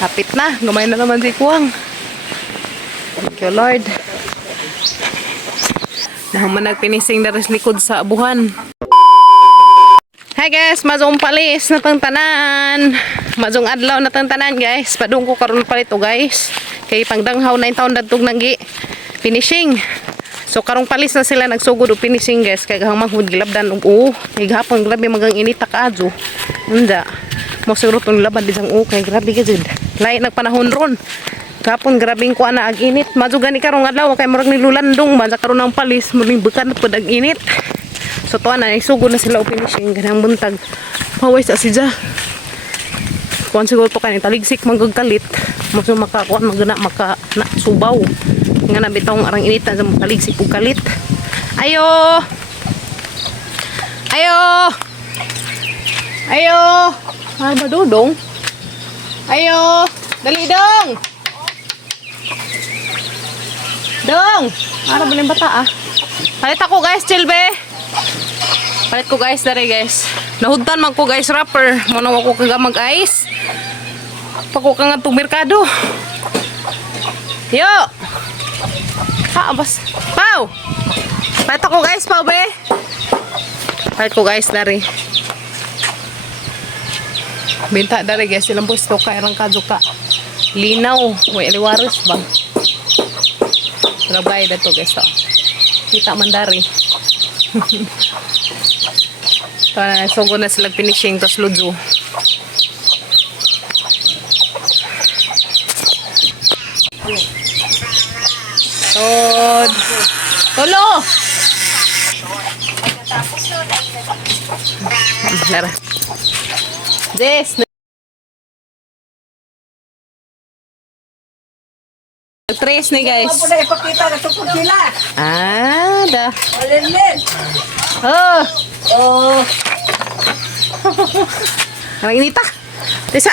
Hapit na. Gamay na naman si Kuwang. Thank you, Lord. Naman nagpinising na rin likod sa abuhan. Hi guys, mazong palis na tanan. Mazong adlaw na tanan guys. Padung ko karon palit o guys. Kay pangdanghaw na taon dadtog nagi finishing. So karong palis na sila nagsugod og finishing guys. Kay gahang manghud gilabdan og gihapon grabe magang init kaadyo. Unda. Mo siguro tong laban di sang kay grabe gid. Lain nagpanahon ron. Kapon grabing ko ana ag init. Majuga ni karong adlaw kay murag nilulandong man sa karon ng palis muling bekan pud ag init. So to na isugod na sila o finishing ganang buntag. Paway sa siya. Kuan siguro to kanang taligsik manggagalit. Mo so makakuan magana maka na subaw. Nga na bitong arang initan sa taligsik ug kalit. Ayo. Ayo. Ayo. Ah, madudong. Ayo. Dali dong. Dong. Ara ba bata ah. Palit ako guys, chill be. Palit ko guys dari guys. Nahudtan man ko guys rapper. Muna ako kagamag ice. Pako ka nga itong merkado. Yo! Ha, abas. Pau! Palit ako guys, Pau be. Palit ko guys dari. Binta dari guys. Ilang pwesto ka, irang kadyo ka. Linaw. Uy, aliwaris ba? Rabay na to guys. To. Kita man dari. Sungguh na sila finishing tos ludzo. Tolo. Lara. Yes. Tres nih guys. Ah, dah. Oh. Oh. Ang inita. Tisa.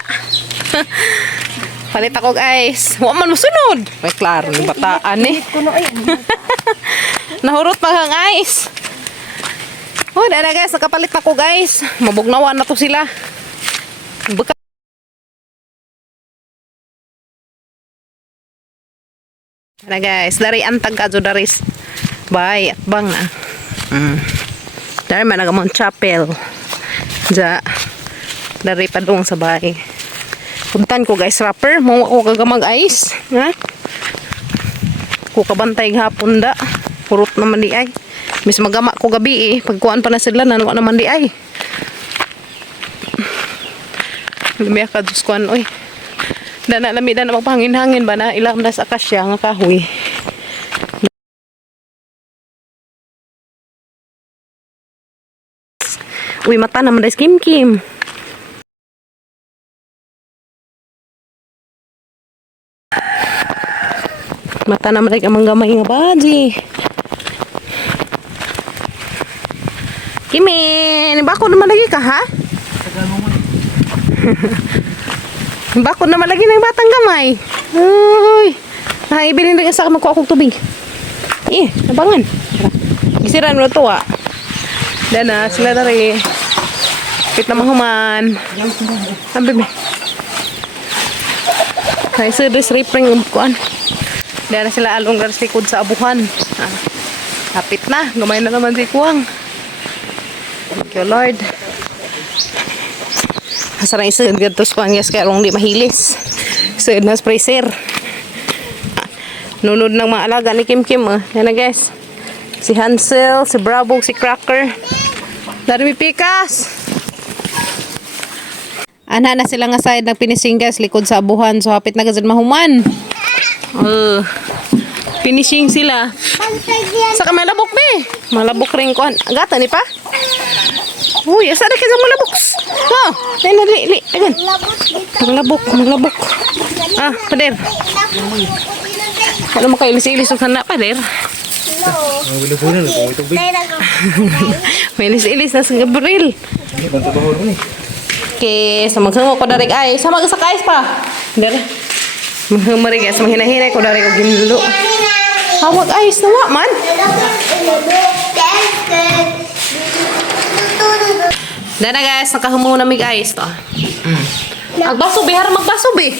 Palit ako guys. Wa man musunod. May klaro yung bataan eh. Nahurot maghang ice. Oh, dada guys, nakapalit ako guys. Mabugnawan na to sila. Buka. Dada guys, dari antag kadyo daris. Bye at bang na. Dari man nagamon chapel. Ja. Dari padung sa bahay. Puntan ko guys rapper. Mo ako kagamag ice. Ha? Ko kabantay hapon da. Purot naman di ay. Mis magama ko gabi eh. Pagkuan pa na sila nanuwa naman di ay. Lumiya ka dus kuan oy. Dana lami dana magpahangin-hangin ba na ilam na sa akasya nga kahoy. Uy, mata naman dahil kim-kim. Mata naman dahil gamang-gamay nga baji. Kimin, bako naman lagi ka, ha? Bako naman lagi ng batang gamay. Uy, ibilin rin sa magkuha akong tubig. Nabangan. Gisiran mo ito, ha? Dana, sila na rin. Pit naman human. Ang bebe. Ay, service repring kuan. Dana sila along garas likod sa abuhan. Hapit na. Gamay na naman si Kuwang. Thank you, Lord. Asarang isagad gatos kuan guys kaya rong di mahilis. Isagad na sprayer. Nunod ng mga alaga ni Kim Kim. Yan na guys. Si Hansel, si Bravo, si Cracker. Dari pikas. Ana na sila nga side nagfinishing guys likod sa abuhan. So hapit na gazad mahuman. Finishing sila. Saka malabok be. Malabok rin ko. Gata ni pa? Uy, asa na kayo sa malabok? Oh, li. Agan. Maglabok. Ah, pader. Ano mo kayo ilis-ilis sa na pader? May ilis-ilis na sa Gabriel. Okay, sa magsama ko dari ay. Sama ka sa kais pa. Dari. Maghumari guys, manghinahinay ko dari ko ginlulo. Hawag ayos na man. Dana guys, nakahumuho na mig ayos to. Magbaso be, harap magbaso be.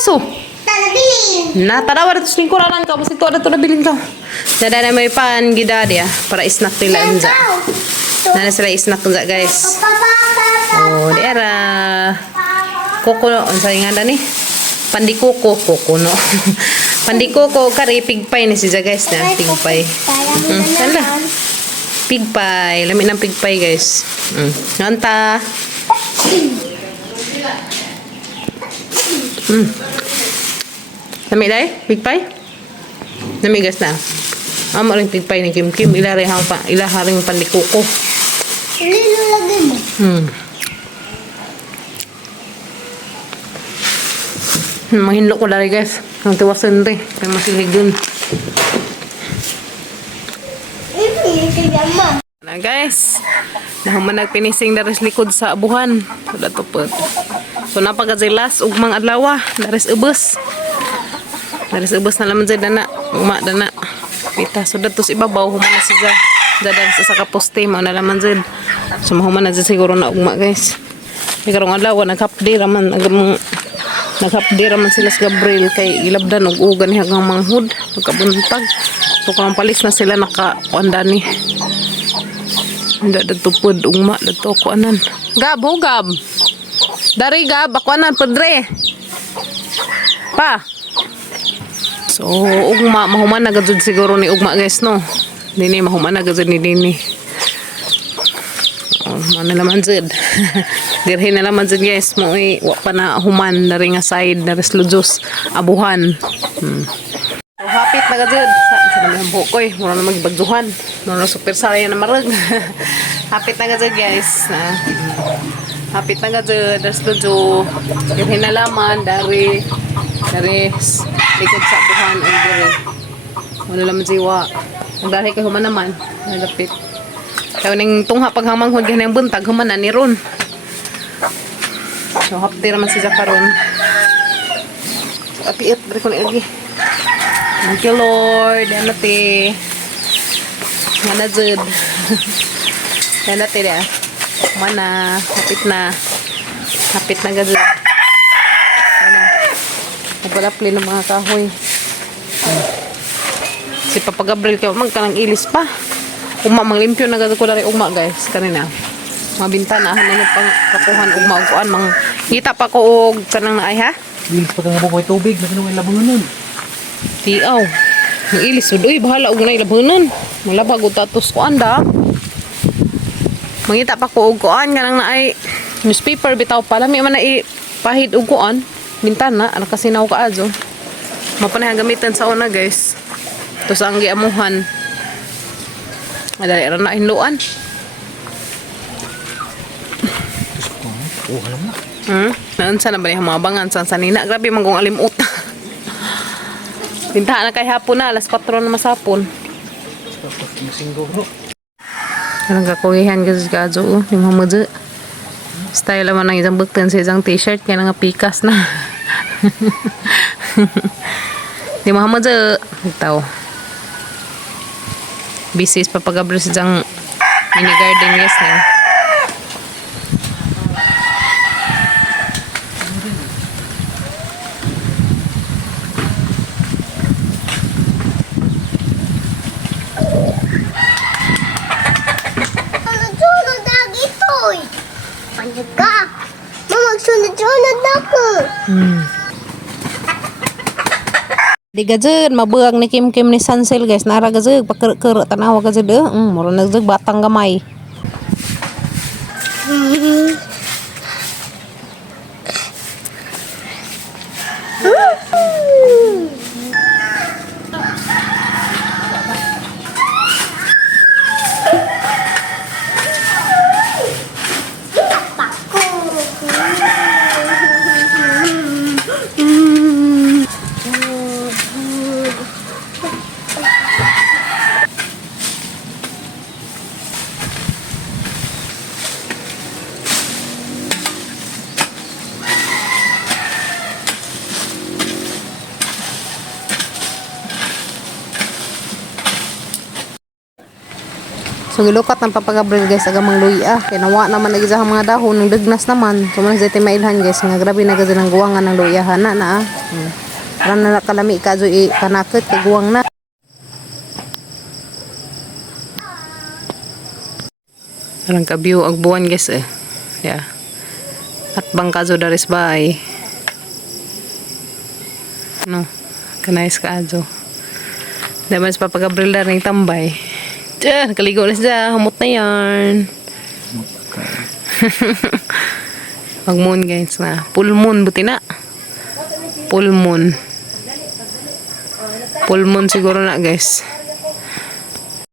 aso? Nabilin. Natadawa dito sa lingkuranan ka. Basta ito ada ito nabilin ka. Dada na may pan gida dia. Para snack nila unza. Nana sila snack unza guys. Oh, di ara. Koko no. Ang sabi nga ni. Pandikoko. Koko no. Pandikoko kari pigpay ni siya guys na. Pigpay. Sala. Pigpay. Lami ng pigpay guys. Nanta. Lami dai? Pigpay? Lami guys na. Amo rin pigpay ni Kim Kim. Ilaharing pandikoko. Lilo lagi mo. Mahinlo ko dari guys. Ang tiwasan rin. Kaya masilig dun. Na guys. Nahuman nagpinising daris likod sa abuhan. Wala to po. So napagazilas ugmang adlaw. Daris ubos. Daris ubos na laman dyan dana. Ugma dana. Pita. So datos ibabaw. Human na siya. Dadan sa kaposte. Mao na laman dyan. So mahuman na dyan siguro na ugma guys. May karong adlaw. Naghapdi raman. Naghapdi raman sila sa Gabriel. Kay ilabdan. Ugan hanggang manghud. Pagkabuntag. So kung palis na sila naka-kuanda ni. Hindi datupod ugma dato ko anan. Gab ho gab. Dari gab ako anan padre. Pa. So ugma mahuman na gud siguro ni ugma guys no. Dini mahuman na gud ni dini. Oh, mana laman jud. Dirhin na laman jud guys mo wa pa na human dari nga side dari slujos abuhan. So hapit na gud. Sa naman bukoy, mura na magibagduhan. Mura na super saraya na marag. Hapit na gud guys. Hapit na gud dari studio. Dirhin na laman dari likod sa abuhan ang dire. Wala laman jiwa. Nagdahi kay human naman. Nalapit. Kaya ning tungha paghamanghod ganang buntag human na ni ron. So hapti raman siya karon. So apiit bari ko ni agi. Thank you Lord. Ano ti? Mana jud. Ano ti dia? Mana hapit na. Hapit na gud. Ano? Nagpalapli ng mga kahoy. Si Papa Gabriel kaya magkanang ilis pa. Ugma manglimpyo na gud ko dari ugma guys kanina. Mga bintanahan na pang kapuhan ugma ug kuan mang kita pa ko og kanang naay ha. Ilis pa kang bukoy tubig na kanang labon nun. Tiaw. Ang ilis sud oy bahala og nay labonon. Wala pa gud tatos ko anda. Mangita pa ko og kuan kanang naay newspaper bitaw pala mi man na pahid og kuan bintana ana kasinaw ka adto. Mapanay gamitan sa una guys. To sa ang giamuhan. Adali ra na hinluan. Oh, alam na. Naunsa na ba yung mga bangan sa sanina? Grabe man kung alimut. Pintahan na kay hapon na, alas 4 na masapon. Masinggo bro. Anong kakugihan kasi kazo, yung hamadyo. Style naman ng isang buktan sa isang t-shirt, kaya nga pikas na. Di mo hamadyo. Ito. Busy pa pag-abro sa isang mini garden yes na. Magsunod-sunod ako. Di gajud mabuang ni Kim Kim ni Sansel guys. Nara gajud pakere tanawa gajud mura nagjud batang gamay. So gilukat ng papagabril guys agamang luya. Kaya nawa naman lagi sa mga dahon ng degnas naman. So man sa mailhan guys nga grabe na gazan ng guwangan ng luya hana na. Para na nakalami ka jo panakit kay guwang na. Parang kabiyo ag buwan guys eh. Yeah. At bangkazo daris bay. No. Kanais kaadyo. Daman sa papagabril na rin tambay. Diyan, kaligo na siya. Humot na yarn. Pag moon guys na. Full moon buti na. Full moon. Full moon siguro na guys.